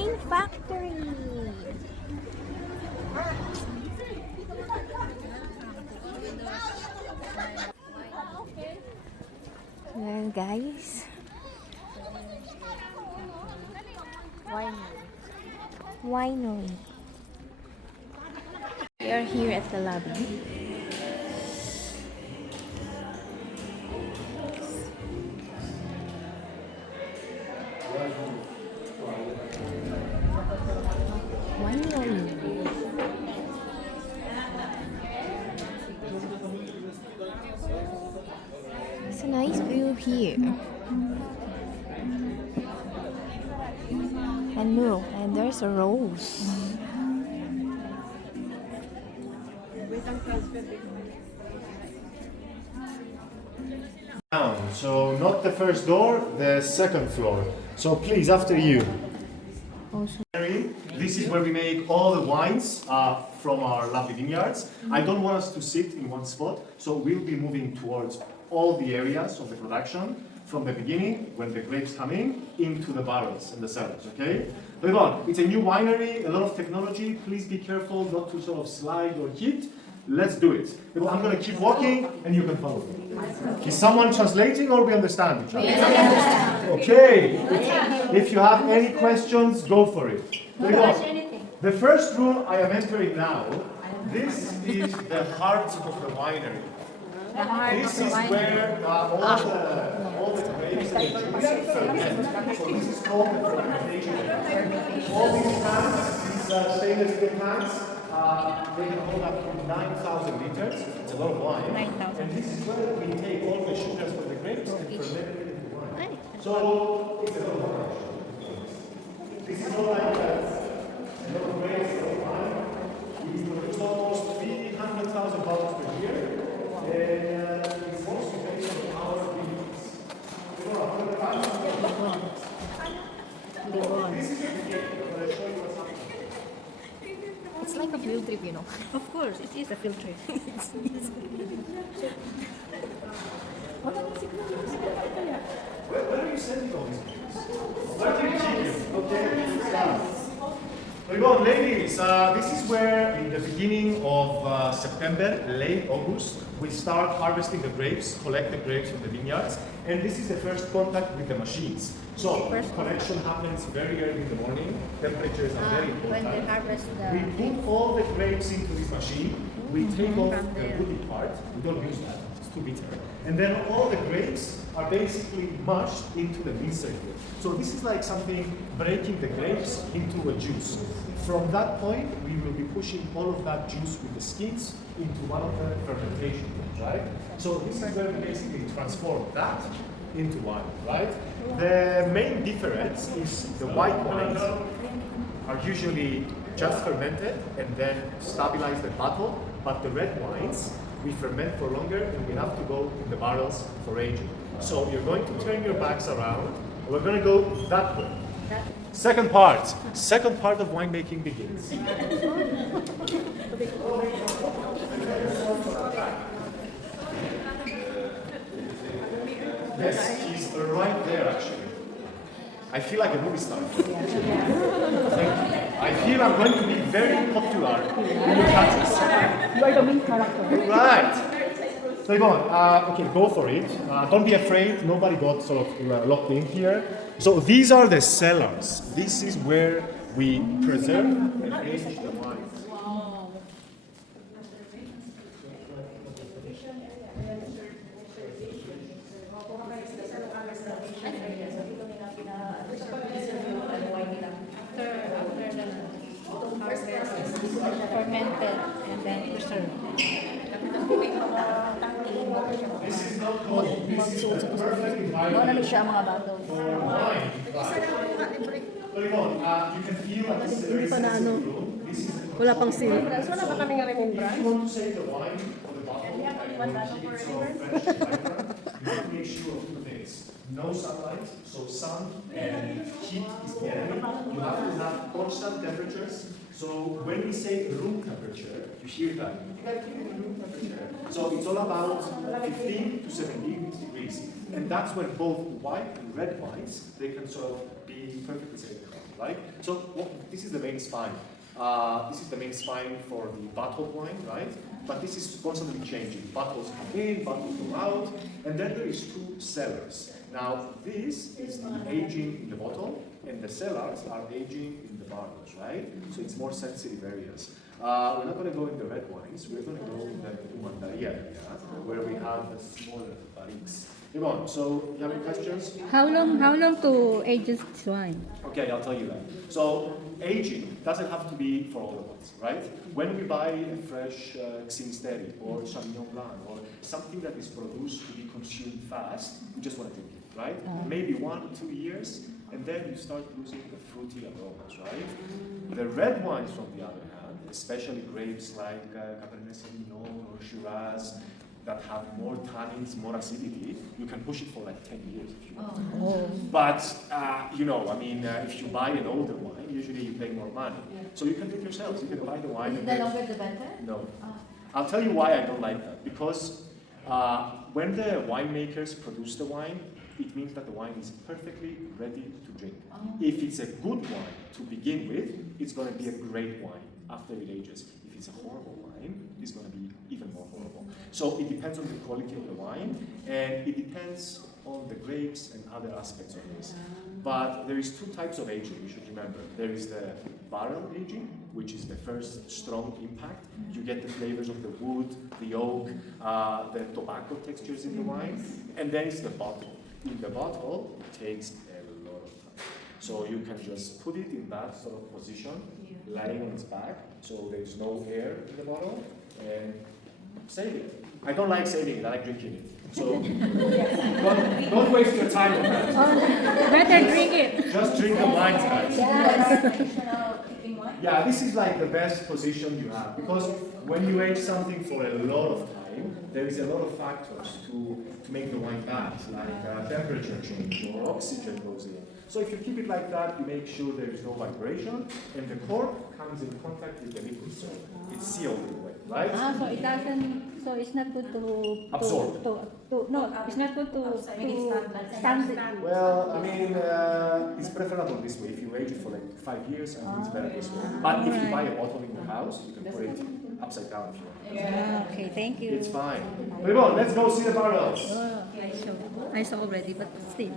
Wine Factory. Ayan guys. Winery. We are here at the lobby. It's a nice view here. And look, and there's a rose. So not the first door, the second floor. So please, after you. This is where we make all the wines from our lovely vineyards. I don't want us to sit in one spot, so we'll be moving towards all the areas of the production from the beginning, when the grapes come in, into the barrels and the cellars, okay? But on, it's a new winery, a lot of technology. Please be careful not to sort of slide or hit. Let's do it. I'm going to keep walking and you can follow me. Is someone translating or we understand each other? Yes. Okay. If you have any questions, go for it. The first room I am entering now, this is the heart of the winery. This is where all the grapes and the juice ferment. So this is called the fermentation. All these tanks, these stainless steel tanks, they can hold up to 9,000 liters. It's a lot of wine. 9,000. And this is where we take all the sugars from the grapes and ferment it into wine. So it's a lot of wine. This is not like a lot of grapes of wine. We produce almost 300,000 bottles per year. And it's mostly based on our vineyards. This is the beginning. I'm going to show you what's happening. It's like a field trip, you know. Of course, it is a field trip. Where are you sending all these things? Where do you keep them? Okay, very good, ladies. This is where, in the beginning of September, late August, we start harvesting the grapes, collect the grapes from the vineyards, and this is the first contact with the machines. So, collection happens very early in the morning. Temperatures are very important. When they harvest the We put all the grapes into this machine. We take off the woody part. We don't use that. It's too bitter. And then all the grapes are basically mashed into the mincer here. So this is like something breaking the grapes into a juice. From that point, we will be pushing all of that juice with the skins into one of the fermentation rooms, right? So this is where we basically transform that into wine, right? The main difference is the white wines are usually just fermented and then stabilize the bottle, but the red wines, we ferment for longer and we have to go in the barrels for aging. So you're going to turn your backs around. We're going to go that way. Second part of winemaking begins. Yes, he's right there actually. I feel like a movie star. Thank you. I feel I'm going to be very popular in the countries. You are the main character. Right. So go on. Okay, go for it. Don't be afraid. Nobody got sort of locked in here. So these are the cellars. This is where we preserve and age the wines. Fermented and then preserved. This is not cold. This is a perfect environment for wine. You can feel like this is a very sensitive room. This is Wala pang seal. Wala pa kaming remembran. If you want to save the wine or the bottle, like when you keep it so fresh and vibrant, you have to make sure of two things. No sunlight, so sun and heat is the enemy. You have to have constant temperatures. So when we say room temperature, you hear that. You gotta keep it in room temperature. So it's all about 15 to 17 degrees. And that's when both white and red wines, they can sort of be perfectly safe, right? So this is the main spine. This is the main spine for the bottled wine, right? But this is constantly changing. Bottles come in, bottles go out, and then there is two cellars. Now, this is the aging in the bottle, and the cellars are aging in the barrels, right? So it's more sensitive areas. We're not going to go in the red wines. We're going to go in the Commandaria area, where we have the smaller barriques. Come on. So, you have any questions? How long to age this wine? Okay, I'll tell you that. So, aging doesn't have to be for all the wines, right? When we buy a fresh Xinisteri or Sauvignon Blanc or something that is produced to be consumed fast, you just want to drink it, right? Maybe 1 or 2 years, and then you start losing the fruity aromas, right? The red wines, from the other hand, especially grapes like Cabernet Sauvignon or Shiraz, that have more tannins, more acidity, you can push it for like 10 years if you want. But, you know, I mean, if you buy an older wine, usually you pay more money. So you can do it yourselves. You can buy the wine. Is it the longer the better? No. I'll tell you why I don't like that. Because when the winemakers produce the wine, it means that the wine is perfectly ready to drink. If it's a good wine to begin with, it's going to be a great wine after it ages. If it's a horrible wine, it's going to be even more horrible. So it depends on the quality of the wine, and it depends on the grapes and other aspects of this. But there is 2 types of aging, you should remember. There is the barrel aging, which is the first strong impact. You get the flavors of the wood, the oak, the tobacco textures in the wine, and then it's the bottle. In the bottle, it takes a lot of time. So you can just put it in that sort of position, lying on its back, so there's no air in the bottle, and save it. I don't like saving it, I like drinking it. So don't waste your time on that. Better drink it. Just drink the wines, guys. Traditional keeping wine? Yeah, this is like the best position you have, because when you age something for a lot of time, there is a lot of factors to make the wine bad, like temperature change or oxygen goes in. So if you keep it like that, you make sure there is no vibration, and the cork comes in contact with the liquid, so it's sealed in a way, right? So it doesn't. So it's not good to Absorb. No, it's not good to stand it. Well, I mean, it's preferable this way. If you age it for like 5 years, I think it's better this way. But if you buy a bottle in your house, you can put it upside down if you want. Okay, thank you. It's fine. Ribbon, let's go see the barrels. I saw already, but still.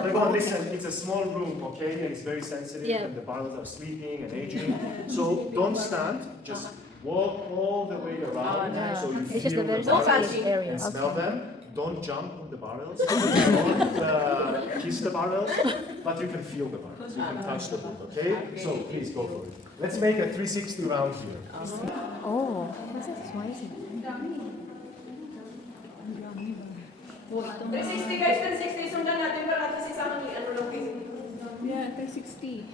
Ribbon, listen, it's a small room, okay? And it's very sensitive, and the barrels are sleeping and aging. So don't stand, just walk all the way around so you This is feel the very the barrels sensitive area. and smell them. Don't jump on the barrels, don't kiss the barrels, but you can feel the barrels, you can touch the wood, okay? So please go for it. Let's make a 360 round here. Oh, this is spicy. 360 guys, 360. Sundan natin para kasi sa akin ano lang kayo. Yeah, 360.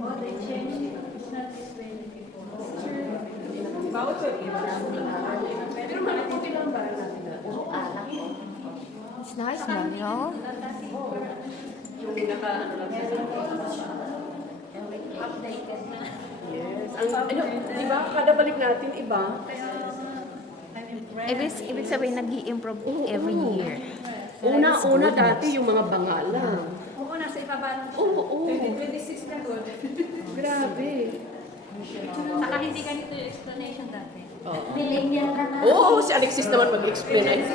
Oh, they changed it. It's not this way before. Bawat sa iba. Pero malaputi lang ba natin na? It's nice, man, you know? Yung naka ano lang siya. Updated na. Yes. Ang ano, di ba? Kada balik natin iba. Ibig sabihin, nag-i-improve every year. Una dati yung mga bangalan. Oo, nasa ibaba. Oo. 26 na good. Grabe. Saka hindi ganito yung explanation dati. Millennial ka na. Oo, si Alexis naman mag-explain. Yes.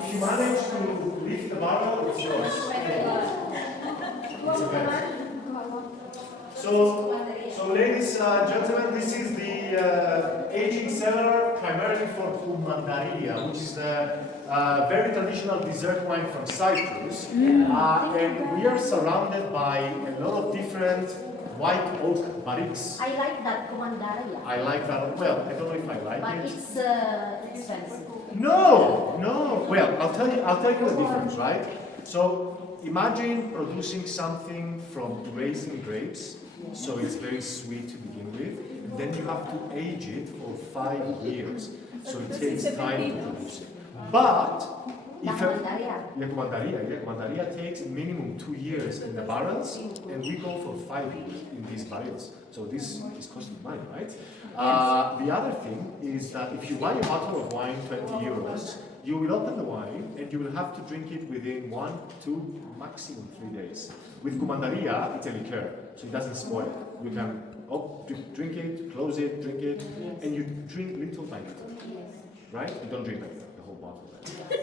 If you manage to lift the barrel, it's yours. It's okay. So ladies and gentlemen, this is the aging cellar primarily for Commandaria, which is the very traditional dessert wine from Cyprus. And we are surrounded by a lot of different white oak barriques. I like that Commandaria, I like that. Well, I don't know if I like but it. it's expensive. No. Well, I'll tell you the difference, right? So imagine producing something from raising grapes, so it's very sweet to begin with. And then you have to age it for 5 years, so it takes time to produce it. But Commandaria takes minimum 2 years in the barrels, and we go for 5 years in these barrels. So this is costing money, right? The other thing is that if you buy a bottle of wine, 20 euros, you will open the wine and you will have to drink it within 1, 2, maximum 3 days. With Commandaria, it's a liqueur, so it doesn't spoil. You can drink it, close it, drink it, and you drink little by little, right? You don't drink like the whole bottle.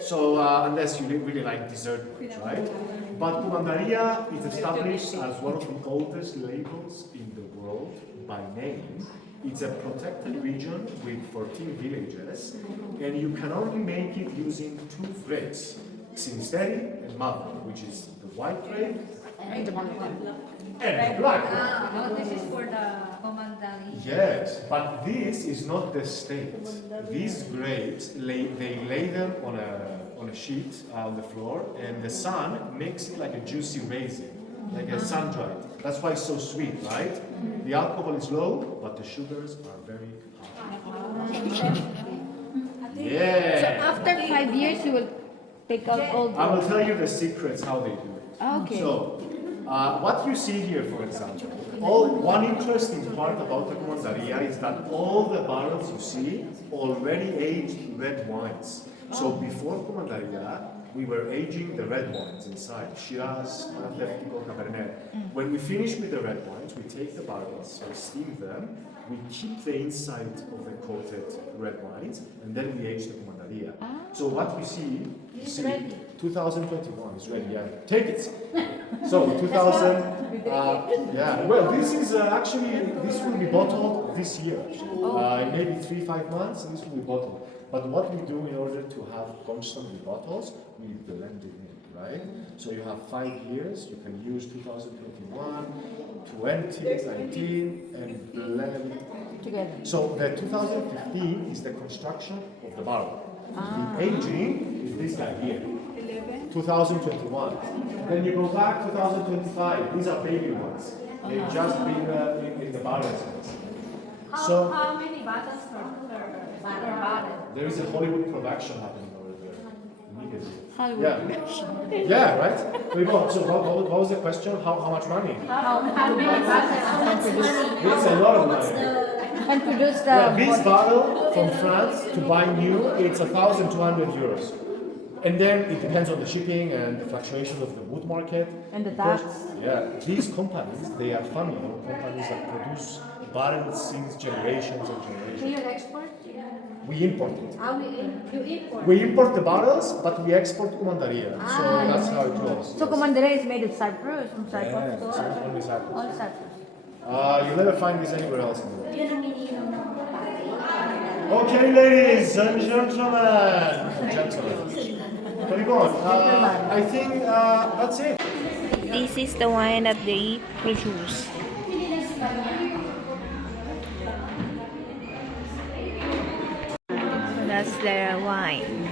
So unless you really like dessert wines, right? But Commandaria is established as one of the oldest labels in the world by name. It's a protected region with 14 villages, and you can only make it using 2 grapes, Sinisteri and Malva, which is the white grape And the black one. and the black grape. No, this is for the Commandaria. Yes, but this is not the state. These grapes, they lay them on a sheet on the floor, and the sun makes it like a juicy raisin, like a sun-dried. That's why it's so sweet, right? The alcohol is low, but the sugars are very high. So Yeah. after 5 years, you will take out all I will the... tell you the secrets how they do it. Okay. So, what you see here, for example, one interesting part about the Commandaria is that all the barrels you see already aged red wines. So before Commandaria, we were aging the red wines inside, Shiraz, Atletico, Cabernet. When we finish with the red wines, we take the barrels, we steam them, we keep the inside of the coated red wines, and then we age the Commandaria. So what we see, 2021 is ready, yeah. Take it. So 2000, yeah. Well, this is actually, this will be bottled this year. In maybe 3-5 months, this will be bottled. But what we do in order to have constantly bottles, we blend it in, right? So you have 5 years, you can use 2021, 20, 19, and blend it Together. so the 2015 is the construction of the barrel. The aging is this guy here. 2021. Then you go back 2025. These are baby ones. They've just been in the barrels. So How many bottles per bottle? there is a Hollywood production happening over there. Immediately. Hollywood Yeah. production. Yeah, right? So what was the question? How much money? How many bottles? It's a lot of money. And produce the... Well, this bottle from France to buy new, it's 1,200 euros. And then it depends on the shipping and the fluctuation of the wood market. And the Because, tax. yeah, these companies, they are family-owned companies that produce barrels since generations and Do generations. you export? We import it. You import? We import the barrels, but we export Commandaria. So that's how it goes. So Commandaria is made in Cyprus, from Cyprus. Yeah, it's only Cyprus. All Cyprus. You'll never find this anywhere else in the world. Yun ang iniinom ng pare. Okay, ladies and gentlemen. I think that's it. This is the wine that they produce. So that's their wine.